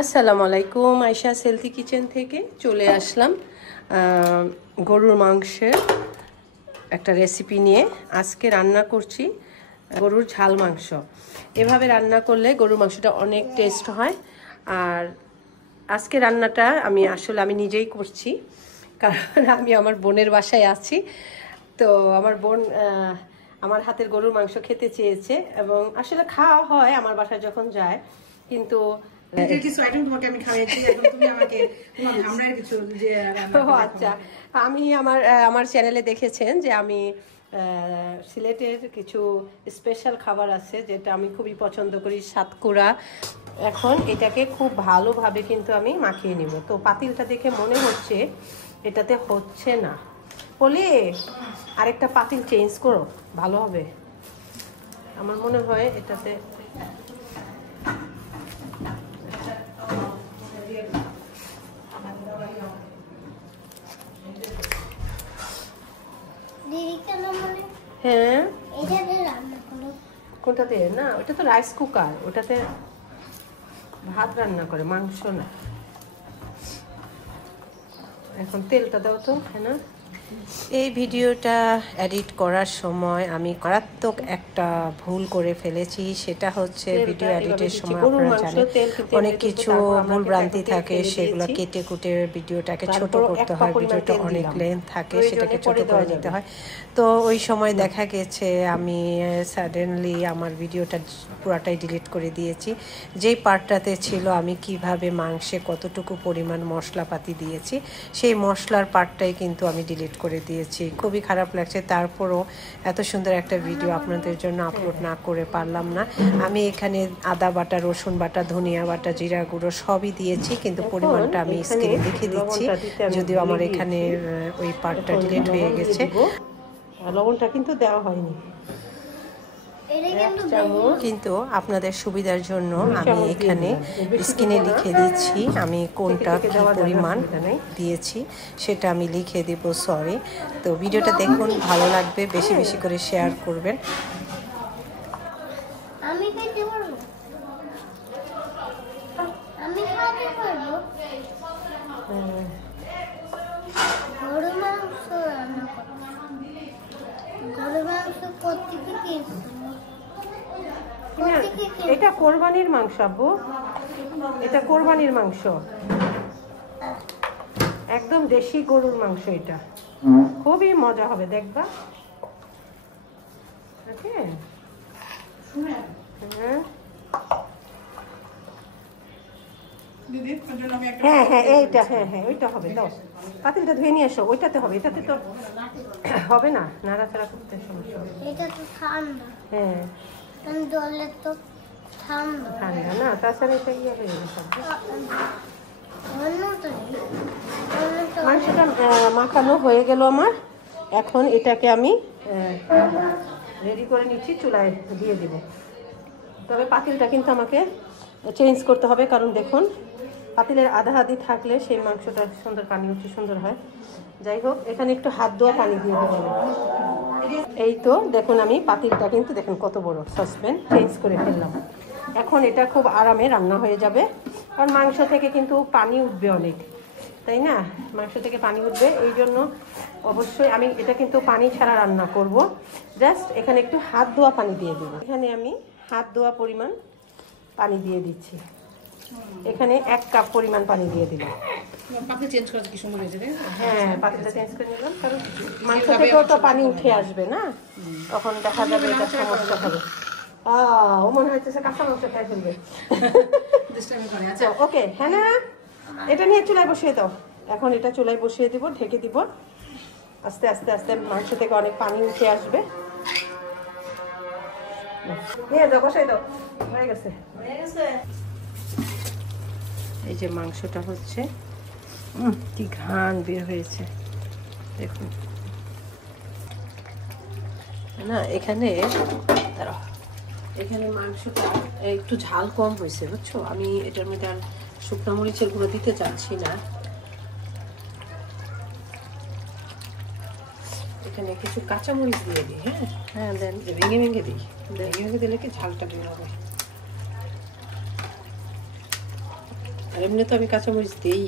আসসালামু আলাইকুম, Ayesha healthy kitchen থেকে চলে আসলাম গরুর মাংসের একটা রেসিপি নিয়ে। আজকে রান্না করছি গরুর ঝাল মাংস। এভাবে রান্না করলে গরুর মাংসটা অনেক টেস্ট হয়। আর আজকে রান্নাটা আমি নিজেই করছি, কারণ আমি আমার বোনের বাসায় আছি। তো আমার বোন আমার হাতের গরুর মাংস খেতে চেয়েছে, এবং আসলে খাওয়া হয় আমার বাসায় যখন যায়, কিন্তু আচ্ছা, আমি আমার চ্যানেলে দেখেছেন যে আমি সিলেটের কিছু স্পেশাল খাবার আছে যেটা আমি খুবই পছন্দ করি, সাতকুড়া। এখন এটাকে খুব ভালোভাবে কিন্তু আমি মাখিয়ে নিব। তো পাতিলটা দেখে মনে হচ্ছে এটাতে হচ্ছে না, বলে আরেকটা পাতিল চেঞ্জ করো, ভালো হবে। আমার মনে হয় এটাতে হ্যাঁ, কোনটাতে না, ওটা তো রাইস কুকার, ওটাতে ভাত রান্না করে, মাংস না। এখন তেলটা দাও তো। হ্যাঁ না, এই ভিডিওটা এডিট করার সময় আমি মারাত্মক একটা ভুল করে ফেলেছি। সেটা হচ্ছে ভিডিও এডিটের সময় আপনারা জানেন অনেক কিছু ভুল ভ্রান্তি থাকে, সেগুলো কেটে কুটে ভিডিওটাকে ছোট করতে হয়। ভিডিওটা অনেক লেন্থ থাকে, সেটাকে ছোট করে নিতে হয়। তো ওই সময় দেখা গেছে আমি সাডেনলি আমার ভিডিওটা পুরাটাই ডিলিট করে দিয়েছি। যেই পার্টটাতে ছিল আমি কিভাবে মাংসে কতটুকু পরিমাণ মশলাপাতি দিয়েছি, সেই মশলার পার্টটাই কিন্তু আমি ডিলিট করে দিয়েছি। খুবই খারাপ লাগছে। তারপরও এত সুন্দর একটা ভিডিও আপনাদের জন্য আপলোড না করে পারলাম না। আমি এখানে আদা বাটা, রসুন বাটা, ধনিয়া বাটা, জিরা গুঁড়ো সবই দিয়েছি, কিন্তু পরিমাণটা আমি স্ক্রিনে লিখে দিচ্ছি, যদিও আমার এখানে ওই পার্টটা ডিলিট হয়ে গেছে। লবণটা কিন্তু দেওয়া হয়নি, কিন্তু আপনাদের সুবিধার জন্য আমি এখানে স্ক্রিনে লিখে দিচ্ছি আমি কোনটা কি পরিমাণ দিয়েছি, সেটা আমি লিখে দেব। সরি। তো ভিডিওটা দেখুন, ভালো লাগবে, বেশি বেশি করে শেয়ার করবেন। এটা কোরবানির মাংস আব্বু, এটা কোরবানির মাংস, একদম দেশি গরুর মাংস। এটা খুবই মজা হবে, দেখবা। হ্যাঁ হ্যাঁ, এইটা হ্যাঁ হ্যাঁ, ওইটা হবে। দাও, পাতিলটা ধুয়ে নিয়ে এসো। ওইটাতে হবে, এটাতে তো হবে না, নাড়াচাড়া করতে সমস্যা। হ্যাঁ, ঠান্ডা না, তাছাড়া এটা ইয়ে হয়ে গেছে। মাংসটা মাখানো হয়ে গেল আমার। এখন এটাকে আমি রেডি করে নিচ্ছি, চুলায় দিয়ে দিব। তবে পাতিলটা কিন্তু আমাকে চেঞ্জ করতে হবে, কারণ দেখুন পাতিলের আধা আধি থাকলে সেই মাংসটা সুন্দর পানি উঠে সুন্দর হয়। যাই হোক, এখানে একটু হাত ধোয়া পানি দিয়ে দেবো। এই তো দেখুন, আমি পাতিলটা কিন্তু দেখুন কত বড়, সসপ্যান চেঞ্জ করে ফেললাম। এখন এটা খুব আরামে রান্না হয়ে যাবে, কারণ মাংস থেকে কিন্তু পানি উঠবে অনেক, তাই না? মাংস থেকে পানি উঠবে, এই জন্য অবশ্যই আমি এটা কিন্তু পানি ছাড়া রান্না করব। জাস্ট এখানে একটু হাত ধোয়া পানি দিয়ে দেবো। এখানে আমি হাত ধোয়া পরিমাণ পানি দিয়ে দিচ্ছি। এখানে 1 কাপ পরিমাণ পানি দিয়ে দিলাম। হ্যাঁ, পাতিলটা চেঞ্জ করে নিলাম, কারণ মাংস থেকেও তো পানি উঠে আসবে না, তখন দেখা যাবে এটা সমস্যা হবে। ও মনে হচ্ছে কাঁচা মাংস খাই ফেলবে। ওকে, হ্যাঁ না, এটা নিয়ে চুলায় বসিয়ে দাও। এখন এটা চুলায় বসিয়ে দিব, ঢেকে দিব। আস্তে আস্তে আস্তে মাংস থেকে অনেক পানি উঠে আসবে। নিয়ে দাও, বসাই দাও, হয়ে গেছে। এই যে মাংসটা হচ্ছে, কি ঘ্রাণ বের হয়েছে দেখুন না। এখানে মাংসটা একটু ঝাল কম হয়েছে, বুঝছো? আমি এটার মধ্যে আর শুকনো মরিচের গুঁড়ো দিতে চাচ্ছি না। এখানে কিছু কাঁচামরিচ দিয়ে দিই। হ্যাঁ হ্যাঁ, দেন, ভেঙে ভেঙে দিই। ভেঙে ভেঙে দিলে কি ঝালটা বের হবে। আর এমনি তো আমি কাঁচামরিচ দিই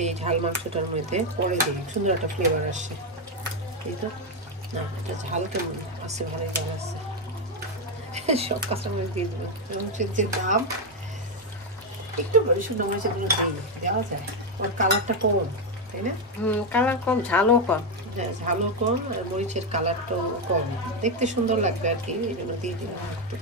এই ঝাল মাংসটার মধ্যে, পরে দিই, সুন্দর একটা ফ্লেভার আসে। এই তো না, এটা ঝাল কেমন আছে, ভালোই ঝাল আছে। সব কাঁচামরিচ দিয়ে দেবো, মরিচের যে দাম, একটু শুকনো মরিচের গুলো দেওয়া যায়, আর কালারটা কম, তাই না? কালার কম, ঝালও কম। হ্যাঁ, ঝালও কম আর মরিচের কালারটাও কম, দেখতে সুন্দর লাগবে আর কি, এই জন্য দিয়ে দিলাম একটু।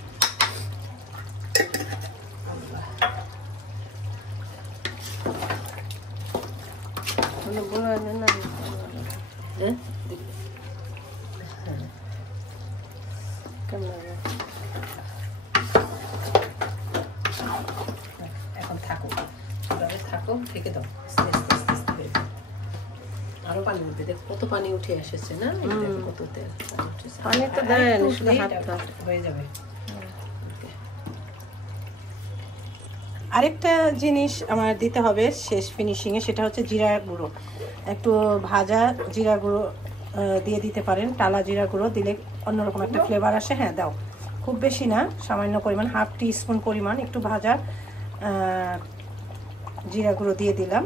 এখন থাকো, থাকো, ঢেকে দাও, আরো পানি উঠবে। দেখো কত পানি উঠে এসেছে না, কত তেল পানি তো হয়ে যাবে। আরেকটা জিনিস আমার দিতে হবে শেষ ফিনিশিংয়ে, সেটা হচ্ছে জিরা গুঁড়ো। একটু ভাজা জিরা গুঁড়ো দিয়ে দিতে পারেন, টালা জিরা গুঁড়ো দিলে অন্যরকম একটা ফ্লেভার আসে। হ্যাঁ দাও, খুব বেশি না, সামান্য পরিমাণ, 1/2 টিস্পুন পরিমাণ একটু ভাজা জিরা গুঁড়ো দিয়ে দিলাম।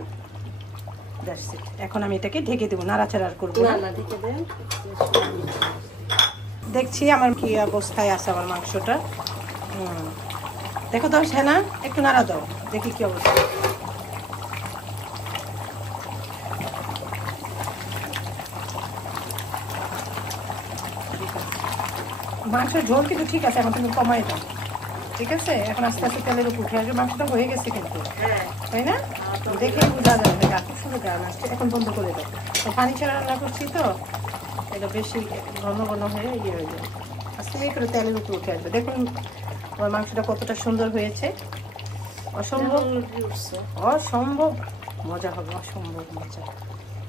এখন আমি এটাকে ঢেকে দেবো, নাড়াচাড়া করবো না। দেখছি আমার কি অবস্থায় আছে আমার মাংসটা। দেখো তো হ্যাঁ, একটু নাড়া দাও, দেখি কি অবস্থা। মাংসের ঝোল কিন্তু ঠিক আছে, এখন তুমি কমাই দাও, ঠিক আছে? এখন আস্তে আস্তে তেলের উপর উঠে আসবে, মাংসটা হয়ে গেছে কিন্তু, তাই না? দেখে বোঝা যাবে, খুব সুন্দর গান আসছে। এখন বন্ধ করে দাও, পানি ছাড়া রান্না করছি তো এটা বেশি ঘন ঘন হয়ে ইয়ে হয়ে যাবে, আস্তে করে তেলের উপর উঠে আসবে। দেখুন আমার মাংসটা কতটা সুন্দর হয়েছে, অসম্ভব অসম্ভব মজা হবে, অসম্ভব মজা।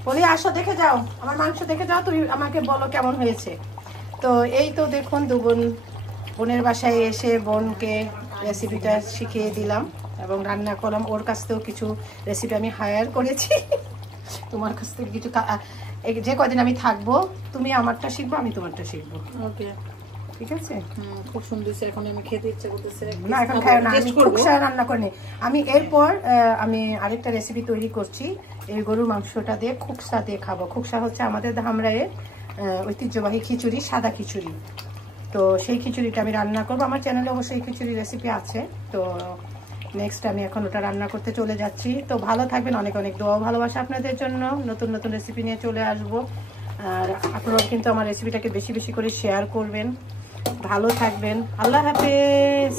বলি আসো দেখে যাও আমার মাংস, দেখে যাও, তুমি আমাকে বলো কেমন হয়েছে। তো এই তো দেখুন, বোনের বাসায় এসে বোনকে রেসিপিটা শিখিয়ে দিলাম এবং রান্না করলাম। ওর কাছ থেকেও কিছু রেসিপি আমি হায়ার করেছি, তোমার কাছ থেকে কিছু, যে কদিন আমি থাকবো তুমি আমারটা শিখবো, আমি তোমারটা শিখবো। ওকে, ঠিক আছে? খুব সুন্দর। এখন আমি খেতে ইচ্ছা করতেছে না, এখন খাই না, আমি খুকসা রান্না করিনি আমি। এরপর আমি আরেকটা রেসিপি তৈরি করছি, এই গরুর মাংসটা দিয়ে খুকসা দিয়ে খাবো। খুকসা হচ্ছে আমাদের ধামরাইয়ের ঐতিহ্যবাহী খিচুড়ি, সাদা খিচুড়ি। তো সেই খিচুড়িটা আমি রান্না করবো, আমার চ্যানেলে অবশ্যই খিচুড়ি রেসিপি আছে। তো নেক্সট আমি এখন ওটা রান্না করতে চলে যাচ্ছি। তো ভালো থাকবেন, অনেক অনেক দোয়া ভালোবাসা আপনাদের জন্য, নতুন নতুন রেসিপি নিয়ে চলে আসবো। আর আপনারা কিন্তু আমার রেসিপিটাকে বেশি বেশি করে শেয়ার করবেন। ভালো থাকবেন, আল্লাহ হাফেজ।